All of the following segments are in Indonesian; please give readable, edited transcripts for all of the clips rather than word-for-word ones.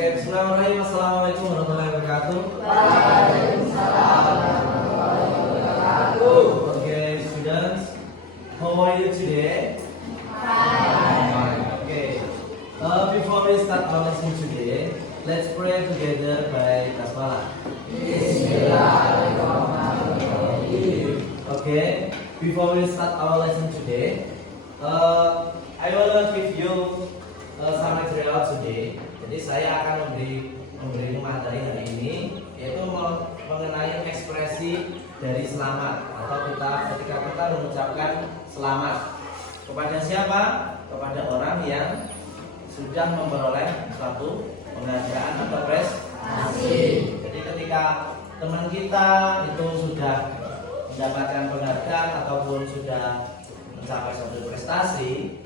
Oke, bismillahirrahmanirrahim. Assalamualaikum warahmatullahi wabarakatuh. Waalaikumsalam warahmatullahi wabarakatuh. Okay, students, how are you today? Fine. Okay. Before we start our lesson today, let's pray together by basmalah. Bismillahirrahmanirrahim. Okay. Before we start our lesson today, I will give you some material today. Jadi saya akan memberi materi hari ini, yaitu mengenai ekspresi dari selamat atau ketika kita mengucapkan selamat kepada siapa? Kepada orang yang sudah memperoleh suatu penghargaan atau prestasi. Jadi ketika teman kita itu sudah mendapatkan penghargaan ataupun sudah mencapai suatu prestasi,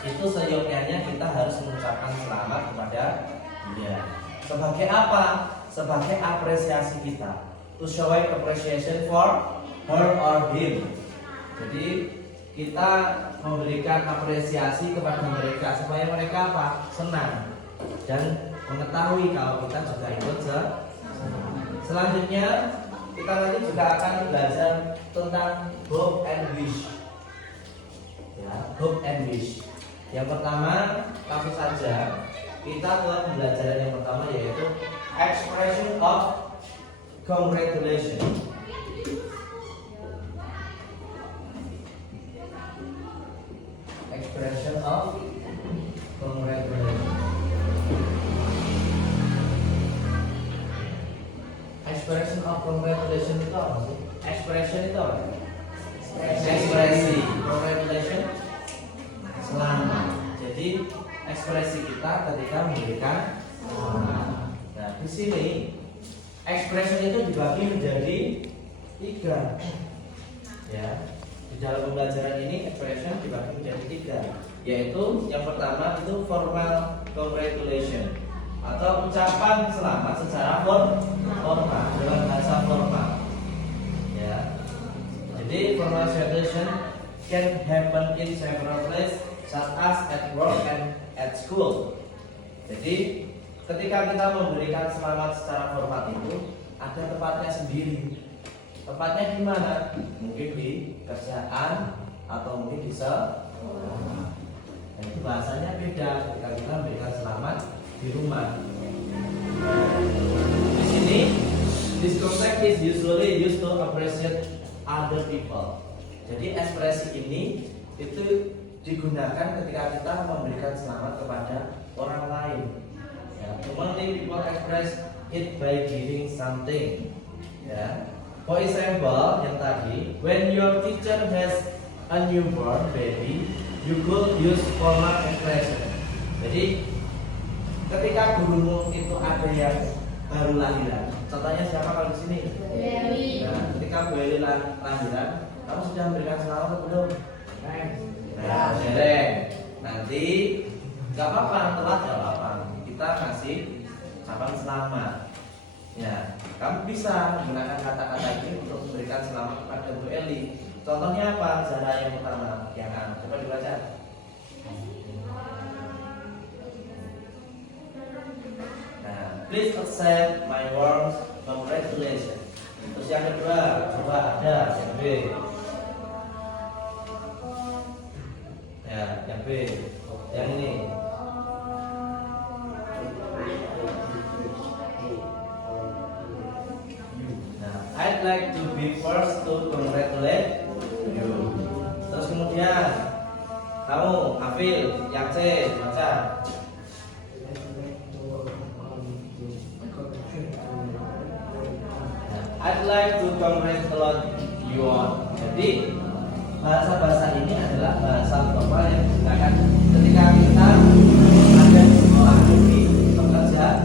itu seyogyanya kita harus mengucapkan selamat kepada dia. Sebagai apa? Sebagai apresiasi kita. To show appreciation for her or him. Jadi kita memberikan apresiasi kepada mereka supaya mereka apa? Senang dan mengetahui kalau kita juga ikut senang. Selanjutnya kita nanti juga akan belajar tentang hope and wish. Ya, hope and wish. Yang pertama, langsung saja kita ke pembelajaran yang pertama, yaitu expression of congratulation. Expression of congratulation. Expression of congratulation itu apa sih? Expression itu apa? Ekspresi. Congratulation, selamat. Jadi ekspresi kita ketika memberikan selamat. Nah, di sini expression itu dibagi menjadi 3. Ya, di dalam pembelajaran ini expression dibagi menjadi 3, yaitu yang pertama itu formal congratulation atau ucapan selamat secara formal dalam bahasa formal. Ya, jadi formal congratulation can happen in several places such as at work and at school. Jadi ketika kita memberikan selamat secara formal itu ada tempatnya sendiri. Tempatnya di mana? Mungkin di kerjaan atau mungkin di sekolah. Dan itu bahasanya beda ketika kita memberikan selamat di rumah. Di sini, this concept is usually used to appreciate other people. Jadi ekspresi ini itu digunakan ketika kita memberikan selamat kepada orang lain. Ya, commonly people express it by giving something. Ya, for example, yang tadi, when your teacher has a newborn baby, you could use formal expression. Jadi, ketika gurumu itu ada yang baru lahiran, contohnya siapa kalau di sini? Dewi. Nah, ketika Bu Eli lahiran, kamu sudah memberikan selamat atau belum? Nah, dereng. Nanti nggak apa-apa, telat nggak apa-apa. Kita kasih ucapan selamat. Ya, kamu bisa menggunakan kata-kata ini untuk memberikan selamat kepada Bu Eli. Contohnya apa? Cara yang pertama, yang A. Coba dibaca. Nah, please accept my warm congratulations. Terus yang kedua, coba ada yang B. Ya, yang B, yang ini. Nah, I'd like to be first to congratulate you. Terus kemudian kamu, Afil, yang C, baca. I'd like to congratulate you on. Jadi bahasa-bahasa ini adalah bahasa formal yang digunakan ketika kita ada di sekolah, di pekerjaan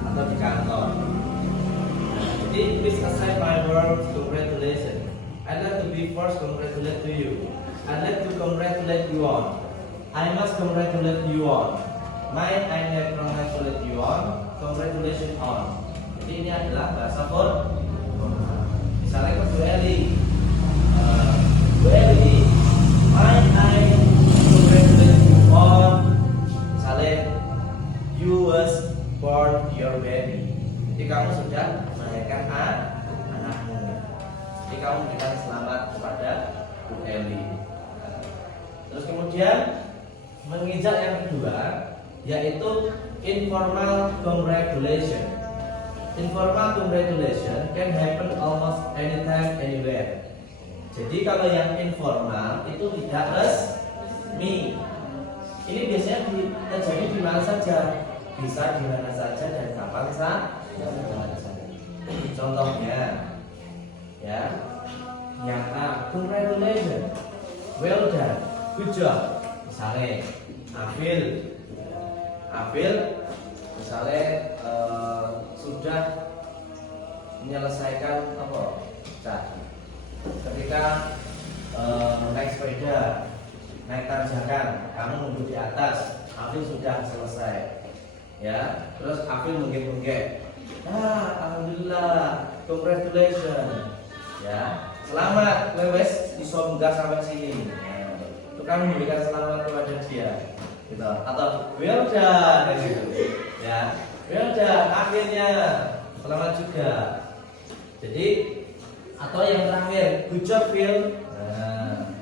atau di kantor. Jadi please accept my word congratulations. I'd like to be first congratulate to you. I'd like to congratulate you on. I must congratulate you on. Mine I have congratulate you on. Congratulations on. Jadi ini adalah bahasa formal. Misalnya ke Bu Eli. Bu Eli, mine I congratulate you on. Misalnya you was born your baby. Jadi kamu sudah melahirkan anakmu. Jadi kamu memberikan selamat kepada Bu Eli. Terus kemudian menginjak yang kedua, yaitu informal congratulation. Informal congratulation can happen almost anytime, anywhere. Jadi kalau yang informal itu tidak resmi. Ini biasanya terjadi di mana saja, bisa di mana saja dan kapan saja. Contohnya, ya, yang A, congratulations, well done, good job. Misalnya, Afil, misalnya sudah menyelesaikan apa? Ketika naik sepeda, naik tanjakan, kamu nunggu di atas, Afil sudah selesai. Ya, terus Afil menggek-menggek. Alhamdulillah, congratulations. Ya, selamat, wes iso munggah sampai sini. Ya, itu kan memberikan selamat kepada dia. Gitu. Atau well done gitu. Ya, well done, akhirnya selamat juga. Jadi atau yang terakhir, good job Phil. Nah,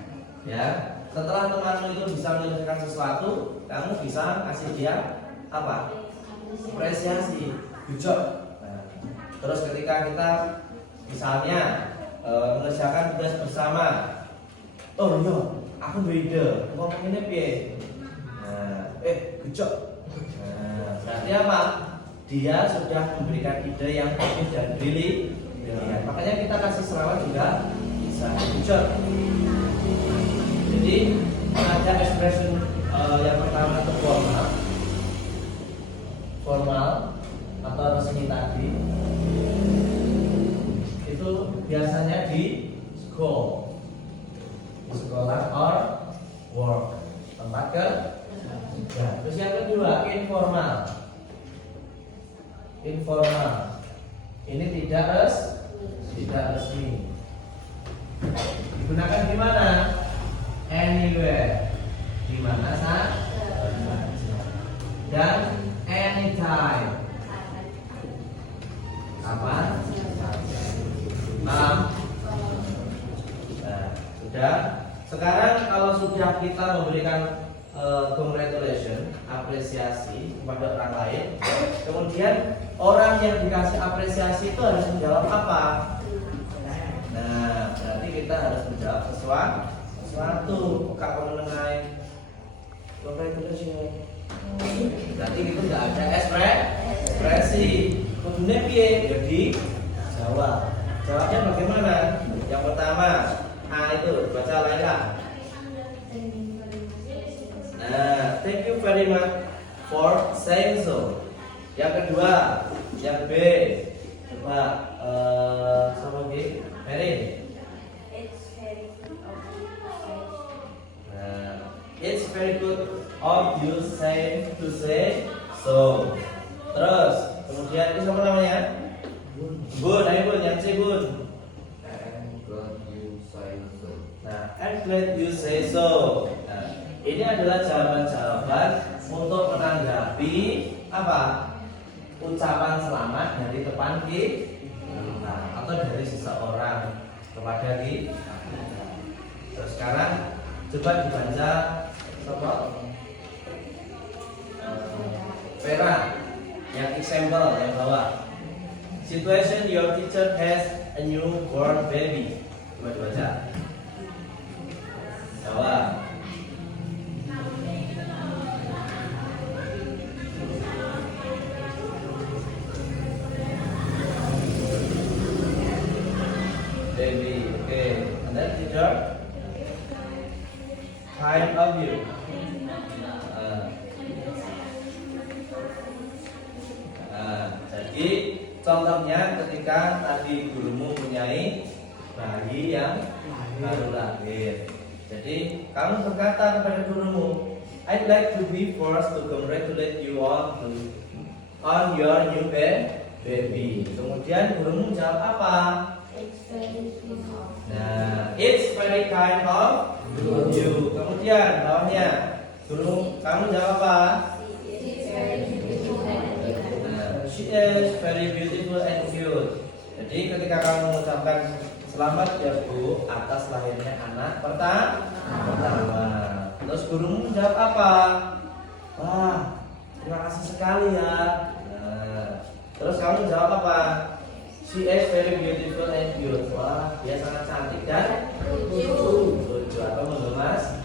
ya, setelah temanmu itu bisa menyelesaikan sesuatu, kamu bisa kasih dia apa? Apresiasi, good job. Nah, terus ketika kita misalnya mengerjakan tugas bersama, oh iya, aku beda, ngomongnya piye? Nah, good job. Nah, berarti apa? Dia sudah memberikan ide yang bagus dan brilian. Ya, makanya kita kasih selamat juga bisa good job. Jadi ada expression yang pertama itu formal atau resmi tadi, itu biasanya di sekolah or work, tempat kerja. Terus yang kedua informal. Ini tidak resmi. Digunakan di mana? Anywhere, di mana saja, dan anytime, kapan saja. Paham? Nah, sudah. Sekarang kalau sudah kita memberikan congratulations, apresiasi kepada orang lain, kemudian orang yang dikasih apresiasi itu harus menjawab apa? Nah, berarti kita harus menjawab sesuatu. Kak mengenai congratulations, berarti itu nggak ada ekspresi. Kemudian piye? Jadi jawab. Jawabnya bagaimana? Yang pertama, itu baca Laila. Nah, thank you very much for saying so. Yang kedua, yang B, coba sama B, Merin. It's very good of you to say so. Terus, kemudian ini siapa namanya? Bun, ayo Bun, yang C Bun. I'm glad you say so. Nah, I'm glad you say so. Nah, ini adalah jawaban-jawaban untuk menanggapi apa? Ucapan selamat dari teman kita atau dari seseorang kepada kita. Terus sekarang coba dibaca sama Vera yang example yang bawah. Situation, your teacher has a newborn baby. Coba dibaca. Jawab. Baby, okay. And then teacher, kind of you. Jadi contohnya ketika tadi gurumu mempunyai bayi yang baru lahir. Jadi kamu berkata kepada gurumu, I'd like to be forced to congratulate you on your new baby. Kemudian gurumu jawab apa? Nah, it's very kind of you. Kemudian bawahnya, guru kamu jawab apa? She is very beautiful and cute. Jadi ketika kamu mengucapkan selamat ya Bu atas lahirnya anak pertama. Terus gurumu menjawab apa? Wah, terima kasih sekali ya. Nah, terus kamu jawab apa? She is very beautiful and cute. Wah, dia sangat cantik dan lucu. Apa mengemas?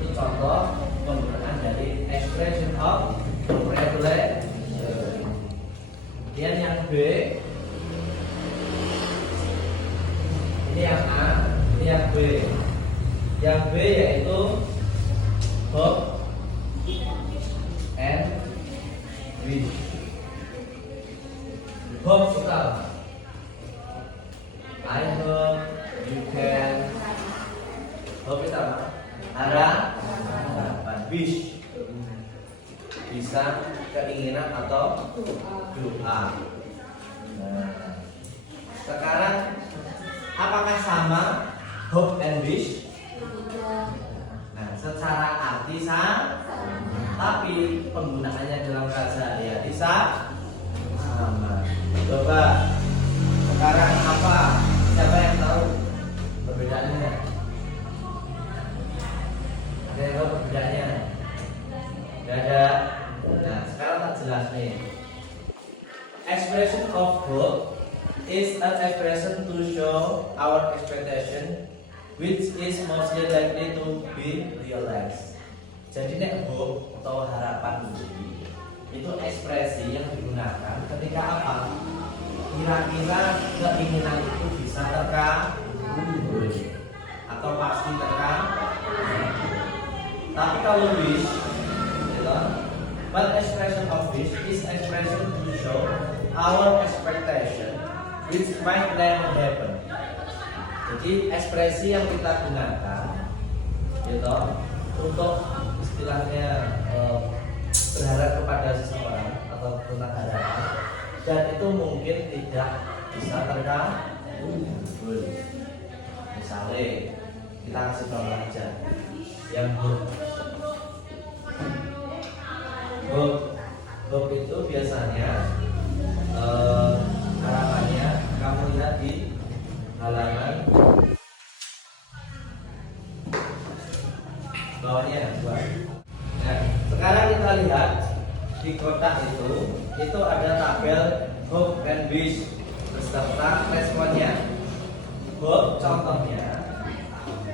Itu contoh penggunaan dari expression of congratulation. Kemudian yang B, ini yang A, ini yang B. Yang B yaitu hope and wish. Hope suka. I hope you can. Hope itu apa? Harapan. Wish bisa keinginan atau doa. Nah, sekarang apakah sama hope and wish? Nah, secara arti sama, tapi penggunaannya dalam keseharian bisa sama. Coba sekarang apa? Siapa yang tahu perbedaannya? Ada yang tahu perbedaannya? Gak ada. Nah, sekarang tak jelas nih. Expression of hope is an expression to show our expectation which is mostly likely to be realized. Jadi nek hope atau harapan itu ekspresi yang digunakan ketika apa? Kira-kira keinginan itu bisa terkabul atau pasti terkabul. Tapi kalau wish, but expression of wish is expression to show our expectation which might never happen. Jadi ekspresi yang kita gunakan gitu untuk istilahnya berharap kepada seseorang atau tentang harapan dan itu mungkin tidak bisa terkabul. Misalnya kita kasih contoh aja yang hope itu biasanya harapannya kamu lihat di halaman bawahnya dua. Nah, sekarang kita lihat di kotak itu ada tabel hope and wish beserta responnya. Hope contohnya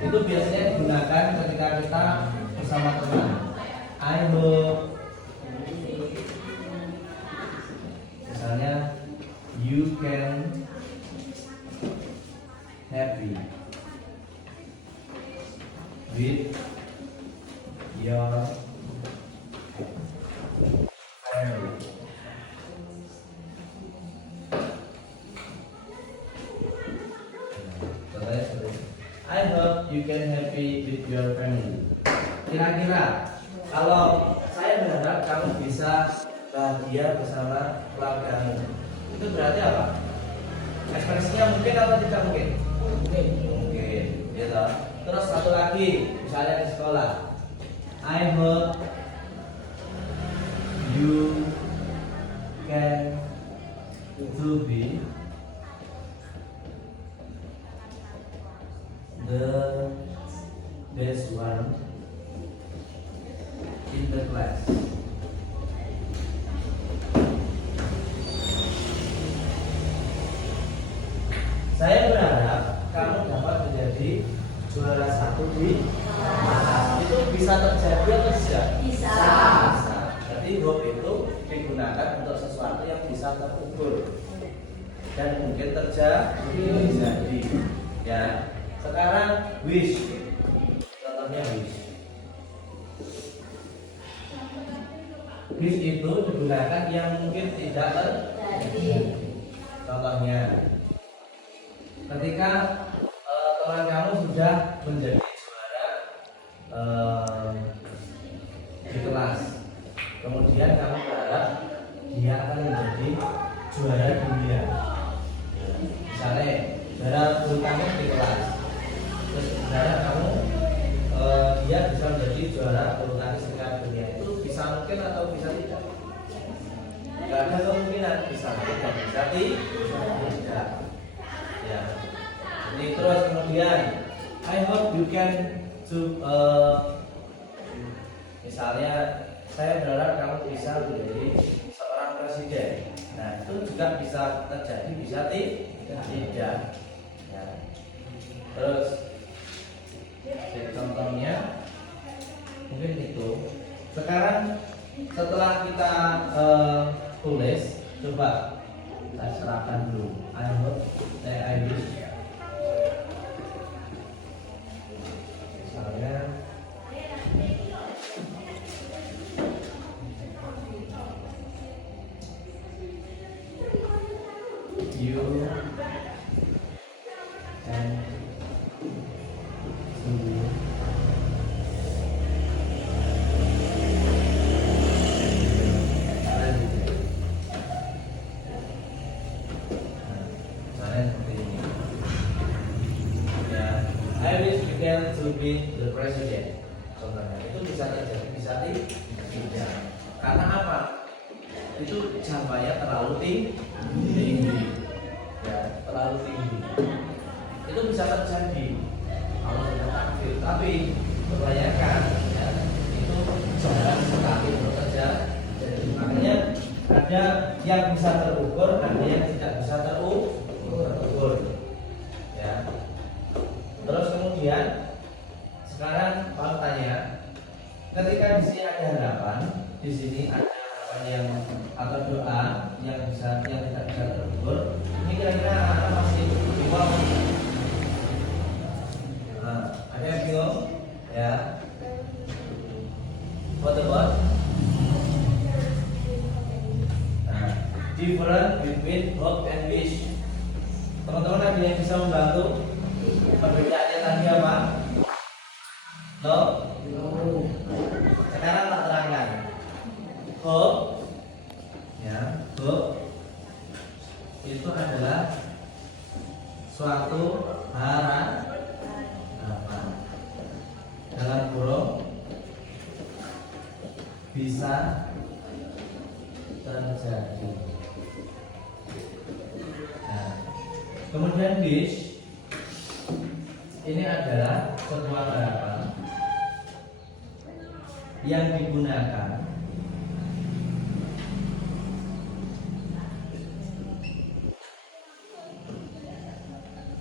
itu biasanya digunakan ketika kita bersama teman. I hope misalnya you can happy with your family. I hope you can happy with your family. Kira-kira kalau saya berharap kamu bisa bahagia bersama keluargamu, itu berarti apa? Ekspresinya mungkin atau tidak mungkin? Mungkin, gitu. Terus satu lagi, misalnya di sekolah, I hope you can to be the best one in the class. Saya berharap kamu dapat menjadi juara satu di kelas. Itu bisa terjadi atau tidak? Bisa. Jadi hope itu digunakan untuk sesuatu yang bisa terukur dan mungkin terjadi. Ya. Sekarang wish. Contohnya wish. Wish itu digunakan yang mungkin tidak terjadi. Contohnya ketika teman kamu sudah menjadi juara di kelas, kemudian kamu berharap dia akan menjadi juara dunia. Misalnya juara bulu tangkis di kelas, terus berharap kamu dia bisa menjadi juara bulu tangkis tingkat dunia. Itu bisa mungkin atau bisa tidak? Gak ada kemungkinan bisa naik dan bisa tidak. Ya. Ini terus kemudian I hope you can to misalnya saya berharap kamu bisa menjadi seorang presiden. Nah itu juga bisa terjadi, bisa tidak. Ya. Terus contohnya mungkin itu. Sekarang setelah kita tulis, coba kita serahkan dulu. I hope, I wish. Misalnya you and I wish you can to be the president. Contohnya itu bisa terjadi, bisa tidak. Karena apa? Itu jamnya terlalu tinggi, ya, terlalu tinggi. Itu bisa terjadi kalau sudah takdir. Tapi kebanyakan ya, itu jarang sekali bekerja. Makanya ada yang bisa terukur, ada yang tidak bisa terukur. Ya. Terus kemudian sekarang kalau tanya, ketika di sini ada harapan, di sini ada harapan yang atau doa yang tidak bisa terukur, ini kira-kira apa masih bingung? Nah, ada yang bingung? Ya. What about? Nah, different between hope and wish. Teman-teman ada yang bisa membantu? Perbedaannya tadi apa? No? Sekarang tak terangkan. Hope, ya, hope itu adalah suatu harapan dalam kurung bisa terjadi. Nah, kemudian wish ini adalah sebuah harapan yang digunakan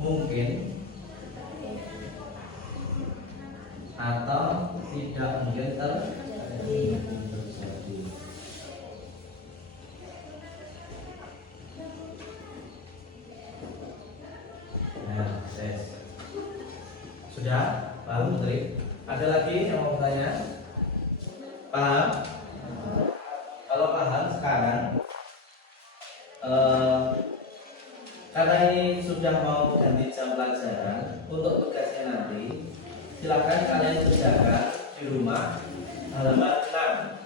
mungkin atau tidak mungkin terjadi. Nah, sudah paham Putri? Ada lagi yang mau bertanya? Paham? Kalau paham sekarang karena ini sudah mau ganti jam pelajaran, untuk tugasnya nanti silakan kalian kerjakan di rumah halaman 6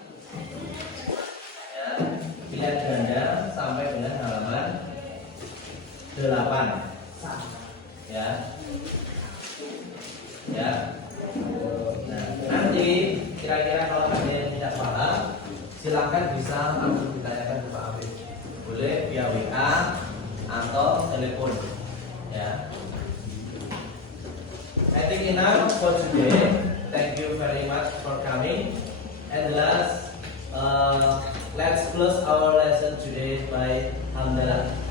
ya, pilihan ganda sampai dengan halaman 8 ya. Ya. Nah, nanti kira-kira kalau ada yang tidak paham, silakan bisa langsung ditanyakan ke Pak Afif. Boleh via WA atau telepon. Ya. I think enough for today. Thank you very much for coming. And last, let's close our lesson today by Hamdalah.